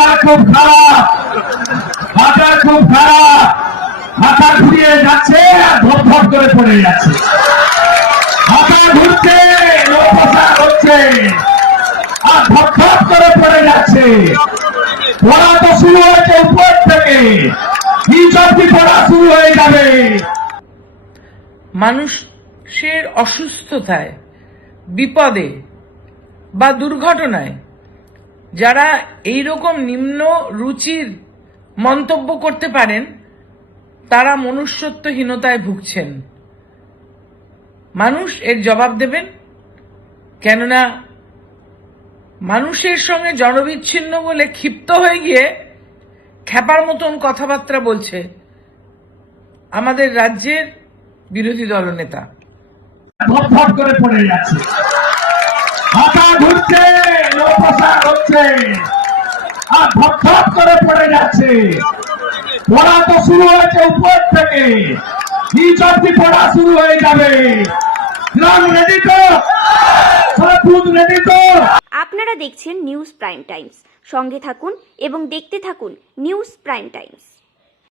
মাথা খুব খারাপ। মাথা খুব খারাপ। মাথা ঘুরিয়ে যাচ্ছে আর ধপ ধপ করে পড়ে যাচ্ছে। মাথা ঘুরছে লোকসার হচ্ছে আর ধপ ধপ করে পড়ে যাচ্ছে। পড়া তো শুরু হয়েছে উপর থেকে। কি চলতি পড়া শুরু হয়ে যাবে। মানুষের অসুস্থতায়, বিপদে বা দুর্ঘটনায় যারা এই রকম নিম্ন রুচির মন্তব্য করতে পারেন, তারা মনুষ্যত্বহীনতায় ভুগছেন। মানুষ এর জবাব দেবেন, কেননা মানুষের সঙ্গে জনবিচ্ছিন্ন বলে ক্ষিপ্ত হয়ে গিয়ে খ্যাপার মতন কথাবার্তা বলছে আমাদের রাজ্যের বিরোধী দলনেতা। করে পড়ে যাচ্ছে। ঘুরছে হচ্ছে আর করে পড়ে যাচ্ছে। পড়া তো শুরু হয়েছে উপর থেকে। পড়া শুরু হয়ে যাবে। আপনারা দেখছেন নিউজ প্রাইম টাইমস সঙ্গে থাকুন এবং দেখতে থাকুন নিউজ প্রাইম টাইমস